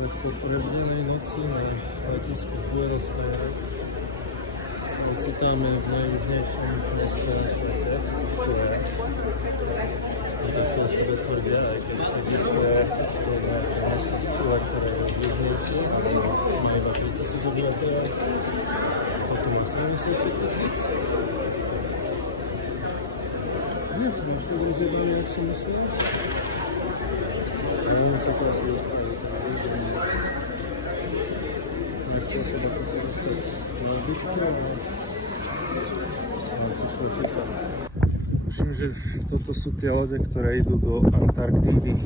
Tak po prvnej noci na letisku Buenos Aires sa ocitáme v najjužnejšom meste na svete, Ushuaia. Tak to o sebe tvrdia, aj keď existuje ešte nejaké mesto Ushuaia, ktoré je južnejšie, má iba 3000 obyvateľov, toto má 75 000. Už to rozjedané, jak som myslel. A neviem sa to asi dostať. Mám spôsob, ako sa dostať na bytku, ale mám sa čítam. Myslím, že toto sú tie lode, ktoré idú do Antarktídy.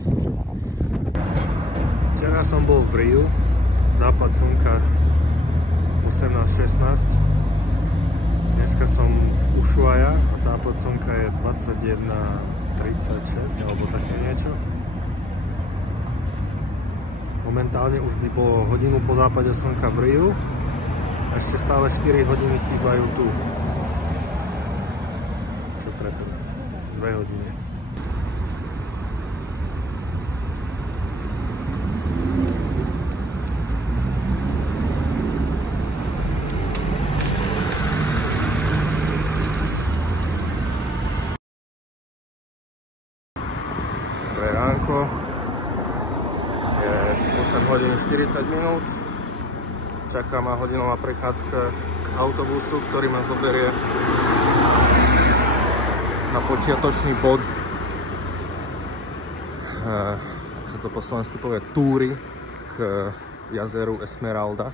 Včera som bol v Riu, západ slnka 18:16. Dneska som v Ushuaia a západ slnka je 21:36 alebo také niečo. Momentálne už by bolo hodinu po západe slnka v Riu. Ešte stále 4 hodiny chýbajú tu. Čo preto? 2 hodiny. Dobré ránko. Je 8 hodín 40 minút. Čaká ma hodinová prechádzka k autobusu, ktorý ma zoberie na počiatočný bod, sa to po slovensky povie, túry k jazeru Esmeralda.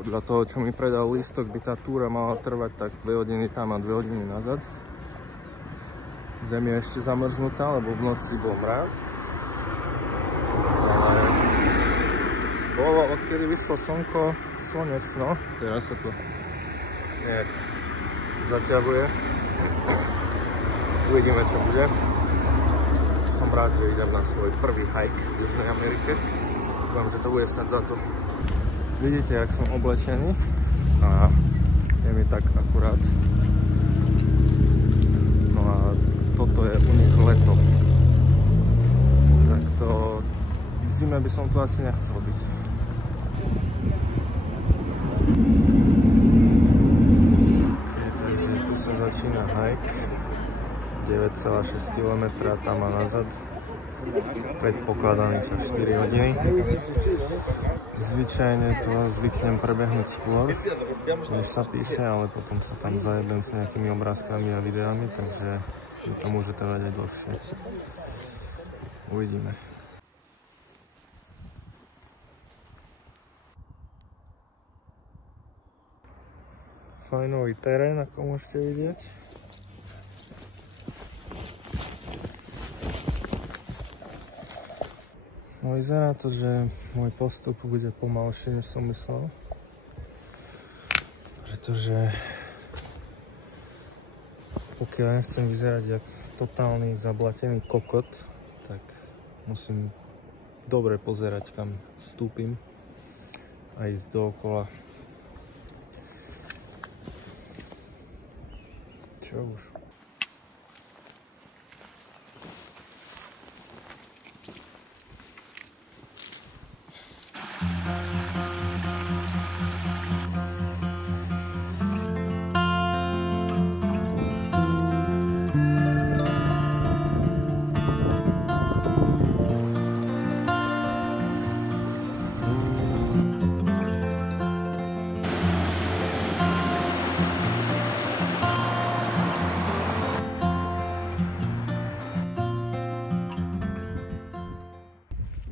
Podľa toho, čo mi predal lístok, by tá túra mala trvať tak 2 hodiny tam a 2 hodiny nazad. Zem je ešte zamrznutá, lebo v noci bol mráz. Ale bolo, odkedy vyšlo slnko, slnečno. Teraz sa to nejak zaťahuje. Uvidíme, čo bude. Som rád, že idem na svoj prvý hike v Južnej Amerike. Dúfam, že to bude stať za to. Vidíte, jak som oblečený a je mi tak akurát. No a toto je u nich leto. Tak to v zime by som tu asi nechcel byť. Takže tu sa začína hike. 9,6 km tam a nazad. Predpokladaný čas 4 hodiny. Zvyčajne to zvyknem prebehnúť skôr, než sa píše, ale potom sa tam zajebem s nejakými obrázkami a videami, takže mi to môže trvať aj dlhšie. Uvidíme. Fajnový terén, ako môžete vidieť. No vyzerá to, že môj postup bude pomalší, než som myslel. Pretože pokiaľ nechcem vyzerať jak totálny zablatený kokot, tak musím dobre pozerať, kam vstúpim a ísť dookola. Čo už?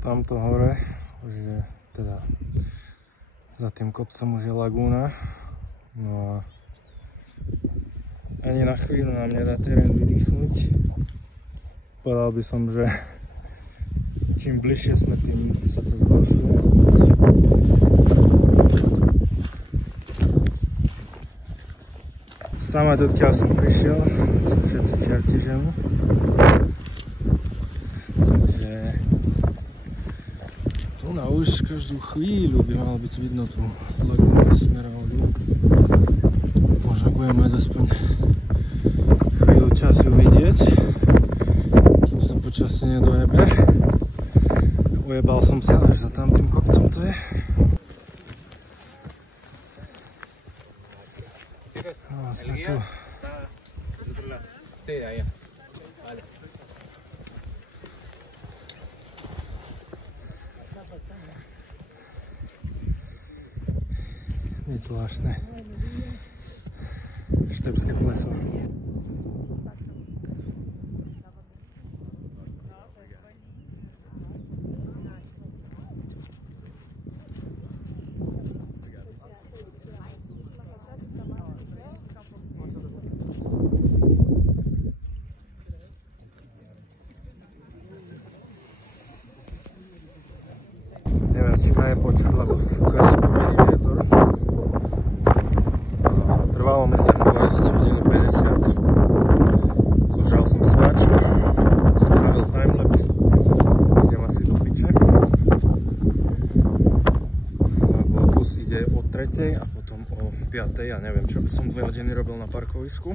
Tamto hore už je, teda za tým kopcom už je lagúna, no a ani na chvíľu nám nedá terén vydýchnuť. Povedal by som, že čím bližšie sme, tým sa to zhoršuje. Stále dokiaľ som prišiel, sú všetci čerti žemu. No už každú chvíľu by malo byť vidno tú lagúnu Esmeraldu. Možno budeme mať aspoň chvíľu času vidieť, kým sa počasie nedojebe. Ujebal som sa až za tam tým kopcom to je. A sme tu. Nič zvláštne. Štebské pleso. Neviem, či ma je počuť, lebo fúka skôr vietor. Trvalo mi sem dojsť hodinu 50. Zdržal som sváčku, spravil timelapse. Idem asi do piče. Lebo bus ide o 3. a potom o 5. Ja neviem, čo by som 2 hodiny robil na parkovisku.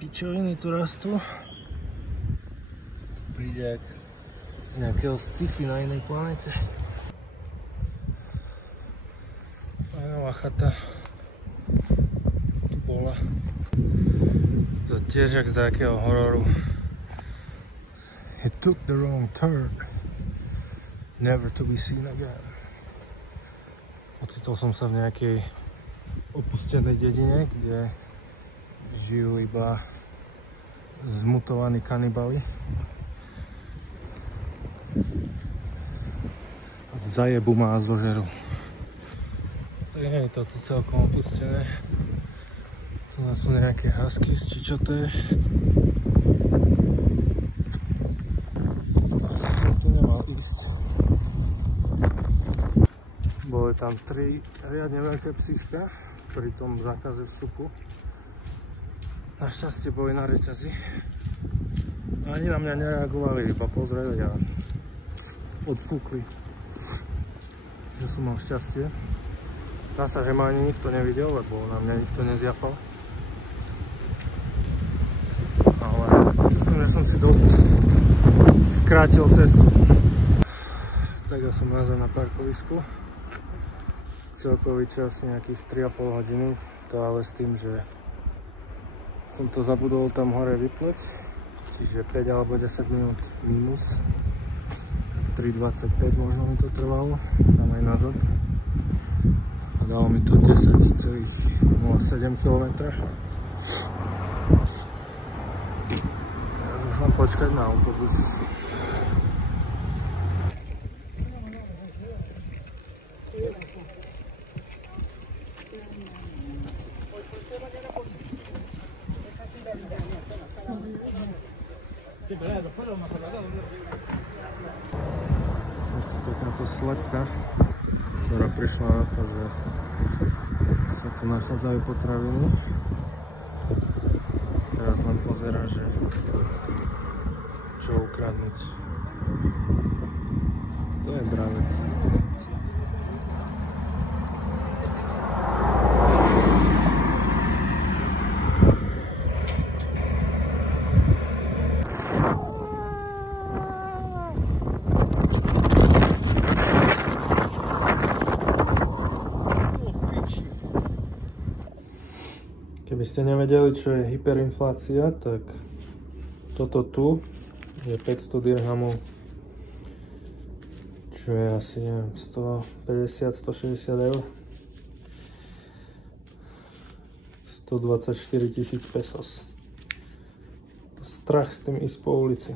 Pičoviny tu rastú. Príde jak z nejakého sci-fi na inej planete. Nová chata tu bola. To tiež jak z nejakého hororu. He took the wrong turn. Never to be seen again. Ocitol som sa v nejakej opustenej dedine, kde žijú iba zmutovaní kanibali. Zajebu ma a zožerú. Tak nie je to tu celkom opustené. Tu sú nejaké huskies, či čo to je. Asi som tu nemal ísť. Boli tam 3 riadne veľké psíska pri tom zákaze vstupu. Našťastie boli na reťazi. Ani na mňa nereagovali, iba pozreli a odfúkli. Že som mal šťastie. Zdá sa, že ma ani nikto nevidel, lebo na mňa nikto nezjapal. Ale myslím, že som si dosť skrátil cestu. Tak ja som nazval na parkovisku. Celkový čas nejakých 3,5 hodiny. To ale s tým, že som to zabudol tam hore vypleť, čiže 5 alebo 10 minút mínus. 3,25 možno mi to trvalo, tam aj nazad. A dalo mi to 10,07 km. Ja už mám počkať na autobus. Takáto slepka, ktorá prišla na to, že sa tu nachádzajú potraviny. Teraz len pozerá, že čo ukradnúť. To je bravec. Keby ste nevedeli, čo je hyperinflácia, tak toto tu je 500 dirhamov, čo je asi, neviem, 150-160 eur. 124 000 pesos. Strach s tým ísť po ulici.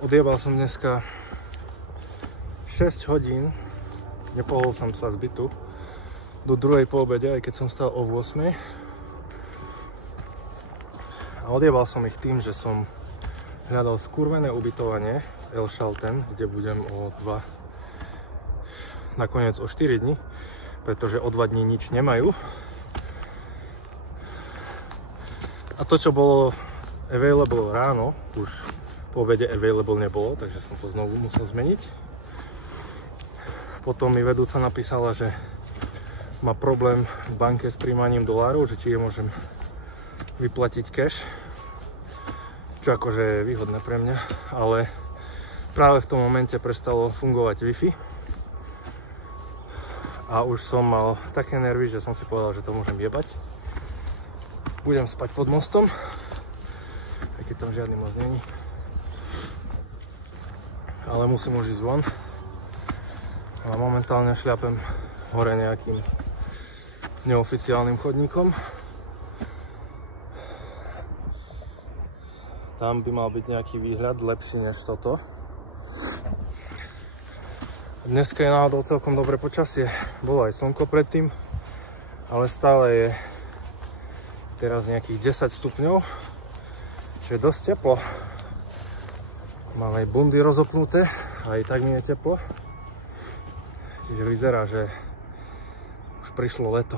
Odjebal som dneska 6 hodín, nepohol som sa z bytu do 2. po obede, aj keď som stal o 8. A odjebal som ich tým, že som hľadal skurvené ubytovanie El Chalten, kde budem nakoniec o 4 dní, pretože o 2 dní nič nemajú. A to, čo bolo available ráno, už po obede available nebolo, takže som to znovu musel zmeniť. Potom mi vedúca napísala, že má problém v banke s príjmaním dolárov, že či je môžem vyplatiť cash, čo akože je výhodné pre mňa, ale práve v tom momente prestalo fungovať Wi-Fi a už som mal také nervy, že som si povedal, že to môžem jebať. Budem spať pod mostom, aj keď tam žiadny most není, ale musím už ísť von a momentálne šľapem hore nejakým neoficiálnym chodníkom. Tam by mal byť nejaký výhľad lepší než toto. Dneska je náhodou celkom dobré počasie. Bolo aj slnko predtým, ale stále je teraz nejakých 10 stupňov, čo je dosť teplo. Mám aj bundy rozopnuté, aj tak mi je teplo. Čiže vyzerá, že už prišlo leto.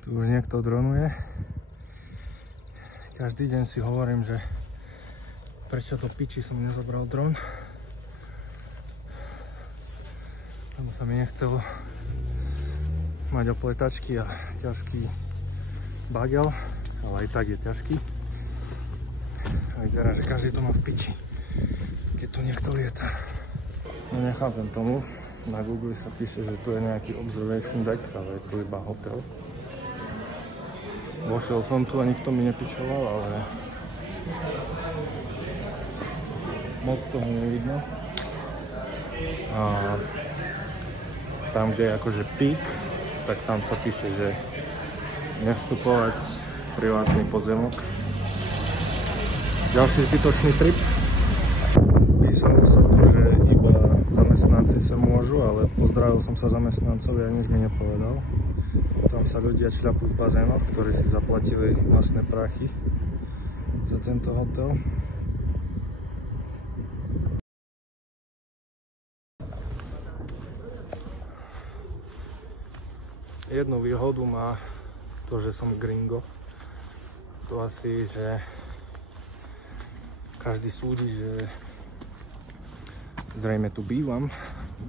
Tu už niekto dronuje. Každý deň si hovorím, že prečo do piči som nezobral dron. Lebo sa mi nechcelo mať opletačky a ťažký bagel, ale aj tak je ťažký. A vyzerá, že každý to má v piči, keď tu niekto lieta. No nechápem tomu. Na Google sa píše, že tu je nejaký observation deck, ale je tu iba hotel. Vošiel som tu a nikto mi nepičoval, ale moc toho nevidno. A tam, kde je akože peak, tak tam sa píše, že nevstupovať privátny pozemok. Ďalší zbytočný trip. Písalo sa tu, že iba zamestnanci sa môžu, ale pozdravil som sa zamestnancovi a nič mi nepovedal. Tam sa ľudia čľapú v bazénoch, ktorí si zaplatili vlastné prachy za tento hotel. Jednu výhodu má to, že som gringo. To asi, že každý súdi, že zrejme tu bývam,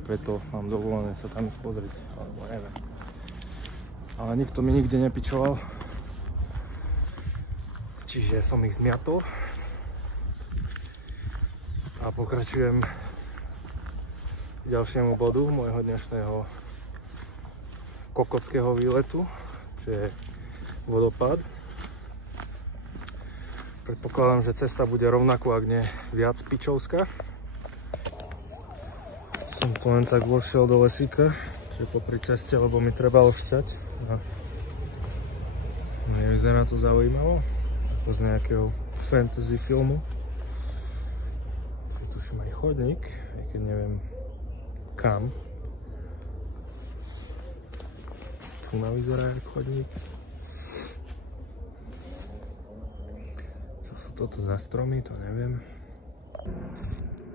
preto mám dovolené sa tam pozrieť, alebo neviem. Ale nikto mi nikde nepičoval, čiže som ich zmiatol a pokračujem k ďalšiemu bodu môjho dnešného kokotského výletu, čo je vodopád. Predpokladám, že cesta bude rovnako, ak nie viac pičovská. Som tu len tak vošiel do lesíka, čo je popri ceste, lebo mi treba ošťať. Nevyzerá to zaujímavo, ako z nejakého fantasy filmu. Tuším aj chodník, aj keď neviem kam. Tu vyzerá aj chodník. Čo sú toto za stromy, to neviem.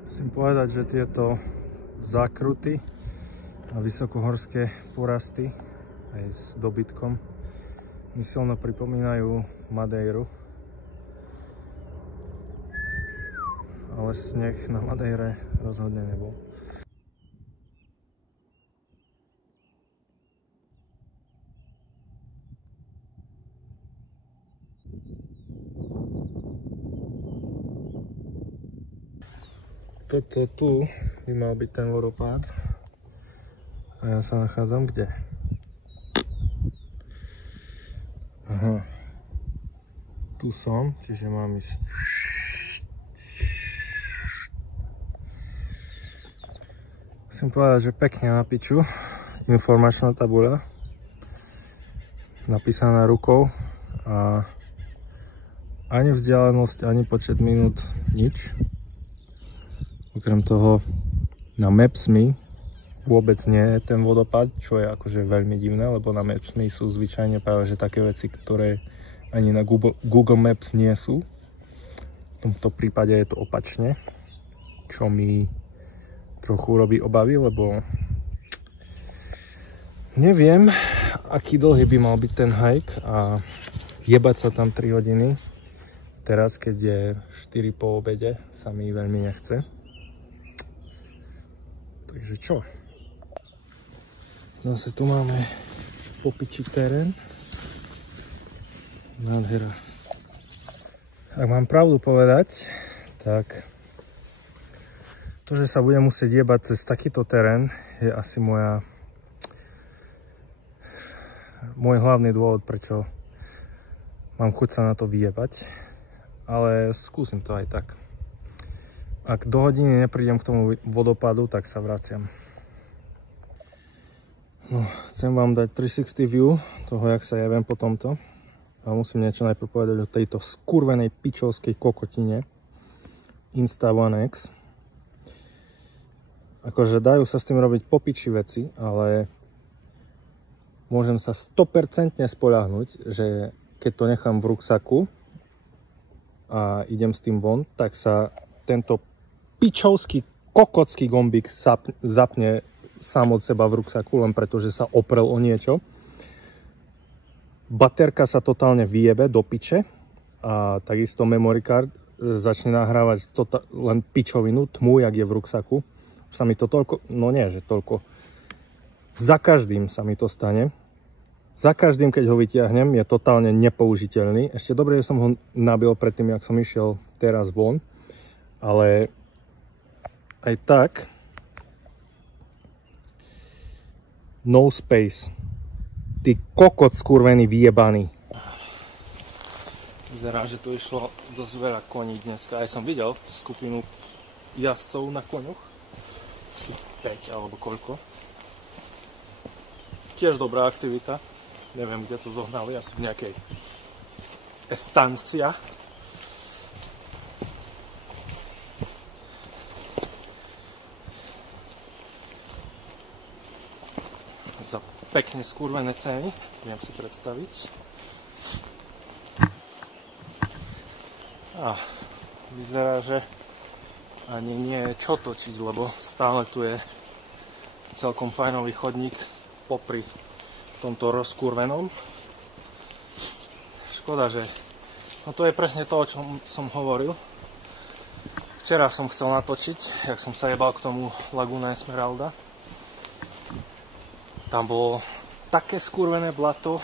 Musím povedať, že tieto zákruty a vysokohorské porasty aj s dobytkom mi silno pripomínajú Madeiru. Ale sneh na Madeire rozhodne nebol. Toto tu by mal byť ten vodopád. A ja sa nachádzam kde? Aha. Tu som, čiže mám ísť. Musím povedať, že pekne na piču. Informačná tabuľa. Napísaná rukou. A ani vzdialenosť, ani počet minút, nič. Okrem toho na Maps.me vôbec nie je ten vodopád, čo je akože veľmi divné, lebo na Maps.me sú zvyčajne práve že také veci, ktoré ani na Google Maps nie sú. V tomto prípade je to opačne, čo mi trochu robí obavy, lebo Neviem, aký dlhý by mal byť ten hike a jebať sa tam 3 hodiny. Teraz, keď je 4 po obede, sa mi veľmi nechce. Takže čo? Zase tu máme popičí terén. Nádhera. Ak mám pravdu povedať, tak to, že sa budem musieť jebať cez takýto terén, je asi môj hlavný dôvod, prečo mám chuť sa na to vyjebať. Ale skúsim to aj tak. Ak do hodiny neprídem k tomu vodopádu, tak sa vraciam. No, chcem vám dať 360 view toho, jak sa jebem po tomto. A musím niečo najprv povedať o tejto skurvenej pičovskej kokotine Insta One X. Akože dajú sa s tým robiť popiči veci, ale môžem sa 100% spoľahnúť, že keď to nechám v ruksaku a idem s tým von, tak sa tento pičovský kokocký gombík zapne sám od seba v ruksaku, len pretože sa oprel o niečo. Baterka sa totálne vyjebe do piče a takisto memory card začne nahrávať len pičovinu, tmu, jak je v ruksaku. Už sa mi to toľko, no nie, že toľko. Za každým sa mi to stane. Za každým, keď ho vytiahnem, je totálne nepoužiteľný. Ešte dobre, že som ho nabil predtým, jak som išiel teraz von. Ale aj tak no space. Ty kokot skurvený vyjebaný. Vyzerá, že tu išlo dosť veľa koní dneska. Aj som videl skupinu jazdcov na koňoch. Asi 5 alebo koľko. Tiež dobrá aktivita. Neviem, kde to zohnali. Asi v nejakej estancia. Za pekne skurvené ceny. Viem si predstaviť. A vyzerá, že ani nie je čo točiť, lebo stále tu je celkom fajnový chodník popri tomto rozkurvenom. Škoda, že... No to je presne to, o čom som hovoril. Včera som chcel natočiť, jak som sa jebal k tomu Laguna Esmeralda. Tam bolo také skurvené blato.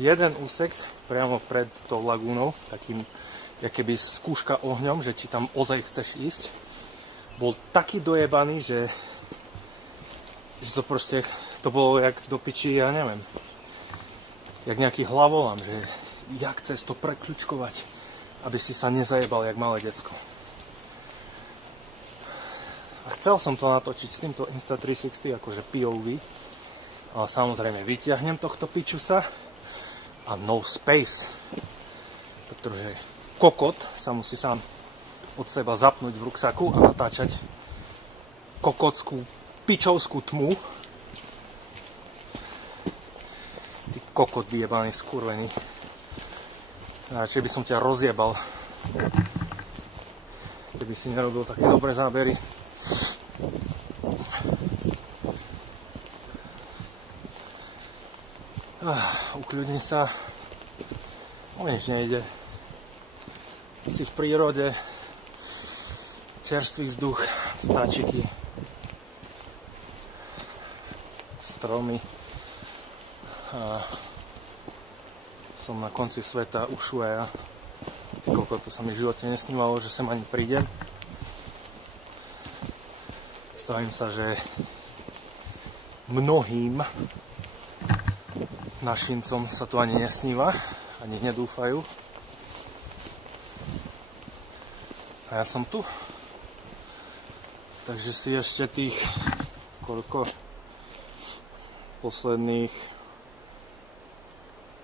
Jeden úsek priamo pred tou lagúnou, takým keby skúška ohňom, že či tam ozaj chceš ísť. Bol taký dojebaný, že to proste, to bolo jak do piči, ja neviem, jak nejaký hlavolám, že jak chceš to prekľučkovať, aby si sa nezajebal jak malé decko. A chcel som to natočiť s týmto Insta360, akože POV, ale samozrejme vyťahnem tohto pičusa a no space, pretože kokot sa musí sám od seba zapnúť v ruksaku a natáčať kokotskú pičovskú tmu. Ty kokot vyjebaný, skurvený. Radšej by som ťa rozjebal, keby si nerobil také dobré zábery. Ukľudni sa. O nič nejde. Si v prírode, čerstvý vzduch, vtáčiky, stromy a som na konci sveta Ushuaia. Koľko to sa mi v živote nesnívalo, že sem ani prídem. Stavím sa, že mnohým našincom sa to ani nesníva, ani nedúfajú. A ja som tu. Takže si ešte tých koľko posledných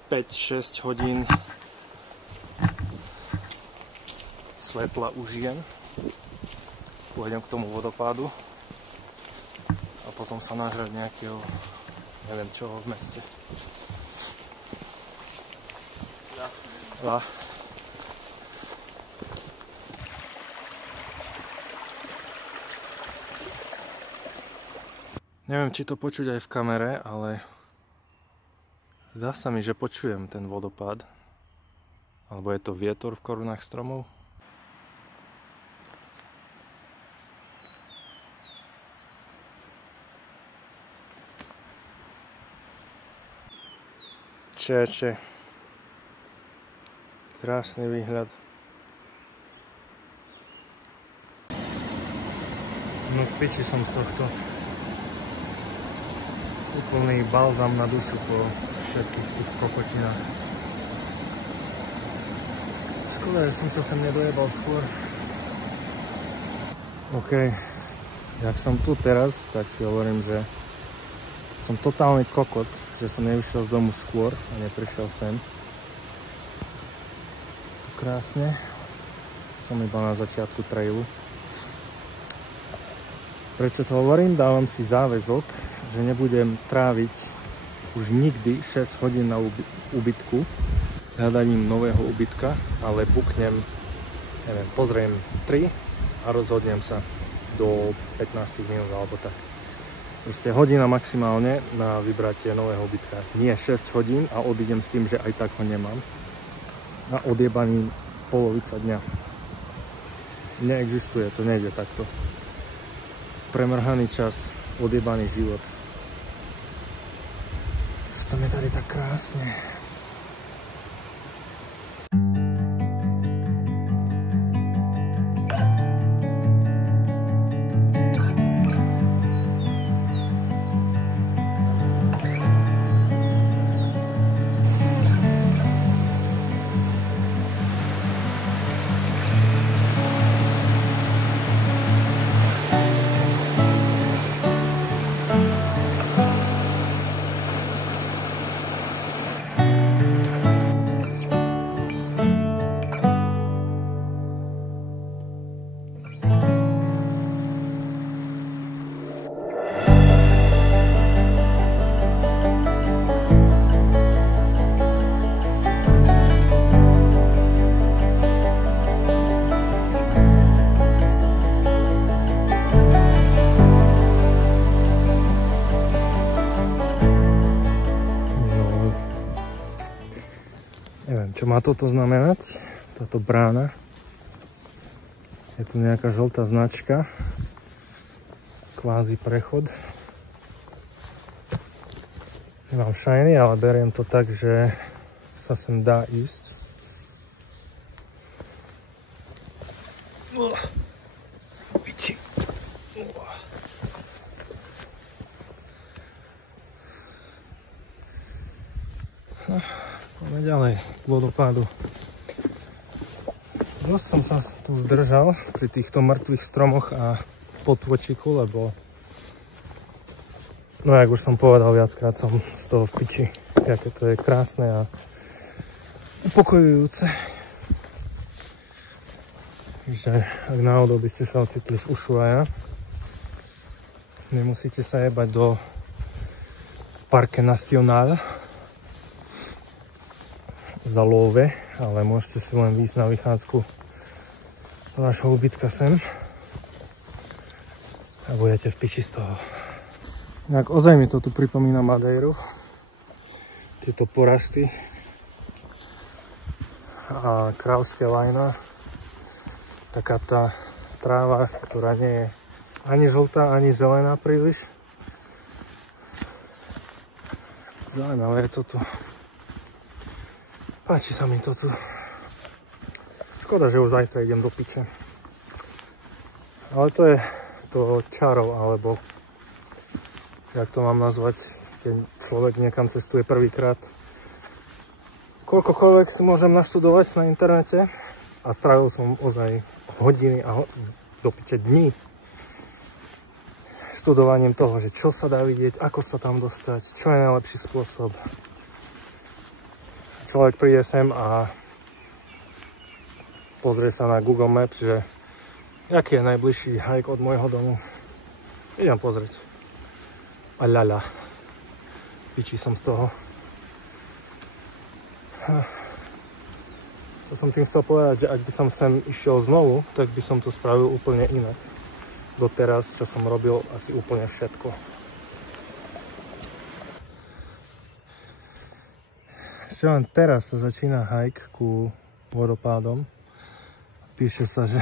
5-6 hodín svetla užijem. Pôjdem k tomu vodopádu a potom sa nažrať nejakého neviem čoho v meste. Neviem, či to počuť aj v kamere, ale zdá sa mi, že počujem ten vodopád. Alebo je to vietor v korunách stromov? Čeče. Krásny výhľad. No v piči som z tohto. Úplný balzam na dušu po všetkých tých kokotinách. Škoda, že som sa sem nedojebal skôr. OK, jak som tu teraz, tak si hovorím, že som totálny kokot, že som nevyšiel z domu skôr a neprišiel sem. Tu krásne. Som iba na začiatku trailu. Prečo to hovorím? Dávam si záväzok, že nebudem tráviť už nikdy 6 hodín na ubytku hľadaním nového ubytka, ale buknem, neviem, pozriem 3 a rozhodnem sa do 15 minút alebo tak. Proste hodina maximálne na vybratie nového ubytka. Nie 6 hodín a odídem s tým, že aj tak ho nemám. A odjebaný polovica dňa. Neexistuje, to nejde takto. Premrhaný čas, odjebaný život. To je tady tak krásne. Neviem, čo má toto znamenať, táto brána. Je tu nejaká žltá značka, kvázi prechod. Nemám shiny, ale beriem to tak, že sa sem dá ísť. Piči. Poďme ďalej k vodopádu. Dosť som sa tu zdržal pri týchto mŕtvych stromoch a potôčiku, lebo no jak už som povedal viackrát, som z toho v piči. Aké to je krásne a upokojujúce. Takže ak náhodou by ste sa ocitli v Ushuaia, nemusíte sa jebať do Parque Nacional za love, ale môžete si len výjsť na vychádzku do nášho ubytka sem a budete v piči z toho. Inak ozaj mi to tu pripomína Madeiru, tieto porasty a kráľské lajna, taká tá tráva, ktorá nie je ani žltá, ani zelená príliš. Zaujímavé je to tu. Páči sa mi to tu. Škoda, že už zajtra idem do piče. Ale to je to čarov, alebo jak to mám nazvať, keď človek niekam cestuje prvýkrát. Koľkokoľvek si môžem naštudovať na internete a strávil som ozaj hodiny a do piče dní študovaním toho, že čo sa dá vidieť, ako sa tam dostať, čo je najlepší spôsob. Človek príde sem a pozrie sa na Google Maps, že aký je najbližší hike od môjho domu. Idem pozrieť. A ľaľa. Pičí som z toho. To som tým chcel povedať, že ak by som sem išiel znovu, tak by som to spravil úplne inak. Doteraz, čo som robil asi úplne všetko. Ešte len teraz sa začína hike ku vodopádom. Píše sa, že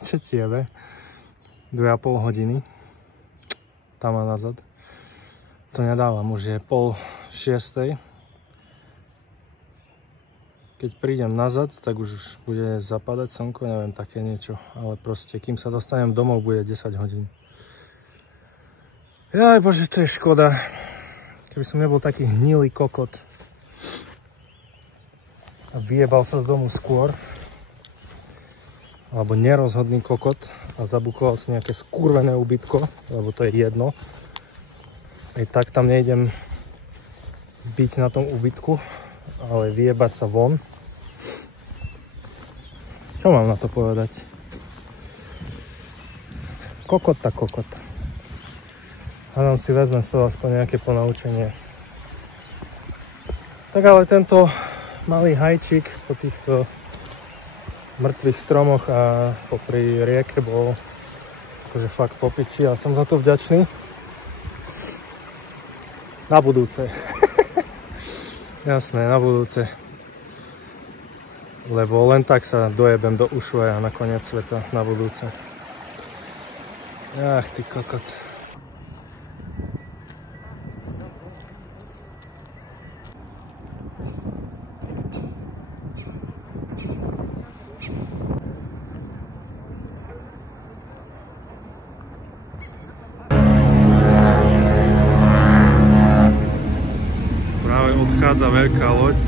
čo tiebe 2,5 hodiny tam a nazad. To nedávam, už je 5:30. Keď prídem nazad, tak už bude zapadať slnko, neviem, také niečo. Ale proste, kým sa dostanem domov, bude 10 hodín. Jaj bože, to je škoda. Keby som nebol taký hnilý kokot a vyjebal sa z domu skôr, alebo nerozhodný kokot a zabukoval si nejaké skurvené ubytko, lebo to je jedno. Aj tak tam nejdem byť na tom ubytku, ale vyjebať sa von. Čo mám na to povedať? Kokota, kokota. Hádam si vezmem z toho aspoň nejaké ponaučenie. Tak ale tento malý hajčík po týchto mŕtvych stromoch a popri rieke bol akože fakt po piči a som za to vďačný. Na budúce. Jasné, na budúce. Lebo len tak sa dojebem do Ushuaia na koniec sveta na budúce. Ach, ty kokot. Práve odchádza veľká loď.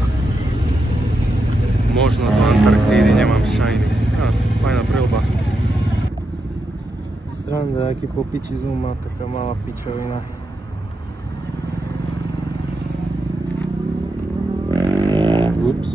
Možno do Antarktídy, nemám šajny. Fajná prilba. Stranda, aký po piči zoom má, taká malá pičovina. Ups.